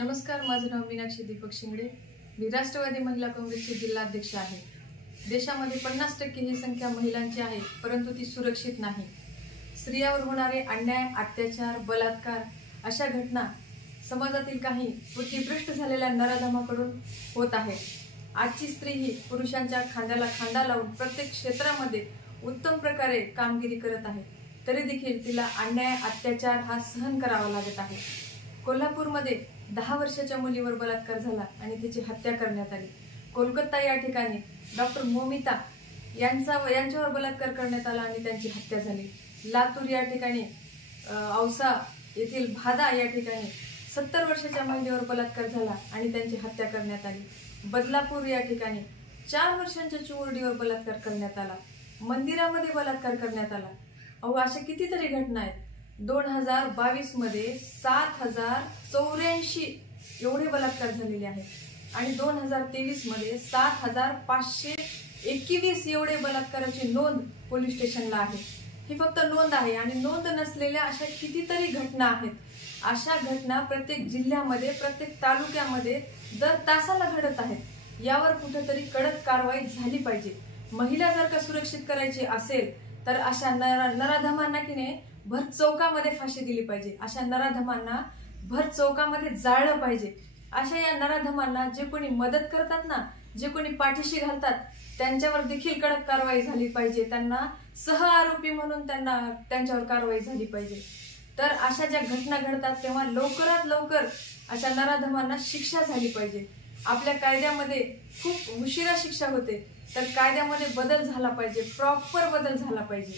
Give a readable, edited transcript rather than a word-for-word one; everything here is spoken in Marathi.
नमस्कार, माझं नाव मीनाक्षी दीपक शिंगडे। मी राष्ट्रवादी महिला काँग्रेसची जिल्हाध्यक्ष आहे। देशामध्ये 50% ही संख्या महिलांची आहे, परंतु ती सुरक्षित नाही। स्त्रियांवर होणारे अन्याय, अत्याचार, बलात्कार अशा घटना समाजातील काही बुद्धिभ्रष्ट झालेल्या नराधमाकडून होत आहे। आजची स्त्री ही पुरुषांच्या खांद्याला खांदा लावून प्रत्येक क्षेत्रामध्ये उत्तम प्रकारे कामगिरी करत आहे, तरी देखील तिला अन्याय, अत्याचार हा सहन करावा लागत आहे। कोल्हापूरमध्ये 10 वर्षाच्या मुलीवर बलात्कार झाला आणि तिची हत्या करण्यात आली। कोलकाता या ठिकाणी डॉक्टर मोमिता यांच्यावर बलात्कार करण्यात आला आणि त्यांची हत्या झाली। लातूर या ठिकाणी औसा येथील भादा या ठिकाणी 70 वर्षाच्या महिलेवर बलात्कार झाला आणि त्यांची हत्या करण्यात आली। बदलापूर या ठिकाणी 4 वर्षांच्या चिमुरडीवर बलात्कार करण्यात आला। मंदिरामध्ये बलात्कार करण्यात आला। अशा कितीतरी घटना आहेत। 2022 मध्ये 7084 एवढे बलात्कार झालेले आहेत आणि 2023 मध्ये 7521 एवढे बलात्काराची नोंद पोलीस स्टेशनला आहे। ही फक्त नोंद आहे आणि नोंद नसलेल्या अशा कितीतरी घटना आहेत। अशा घटना प्रत्येक जिल्ह्यामध्ये, प्रत्येक तालुक्यामध्ये दर तासाला घडत आहेत। यावर कुठेतरी कडक कारवाई झाली पाहिजे। महिला जर का सुरक्षित करायची असेल तर अशा नराधमांना की नाही भर चौकामध्ये फाशी दिली पाहिजे। अशा नराधमांना भर चौकामध्ये जाळलं पाहिजे। अशा या नराधमांना जे कोणी मदत करतात ना, जे कोणी पाठीशी घालतात, त्यांच्यावर देखील कडक कारवाई झाली पाहिजे। त्यांना सह आरोपी म्हणून त्यांच्यावर कारवाई झाली पाहिजे। तर अशा ज्या घटना घडतात तेव्हा लवकरात लवकर अशा नराधमांना शिक्षा झाली पाहिजे। आपल्या कायद्यामध्ये खूप उशिरा शिक्षा होते, तर कायद्यामध्ये बदल झाला पाहिजे, प्रॉपर बदल झाला पाहिजे।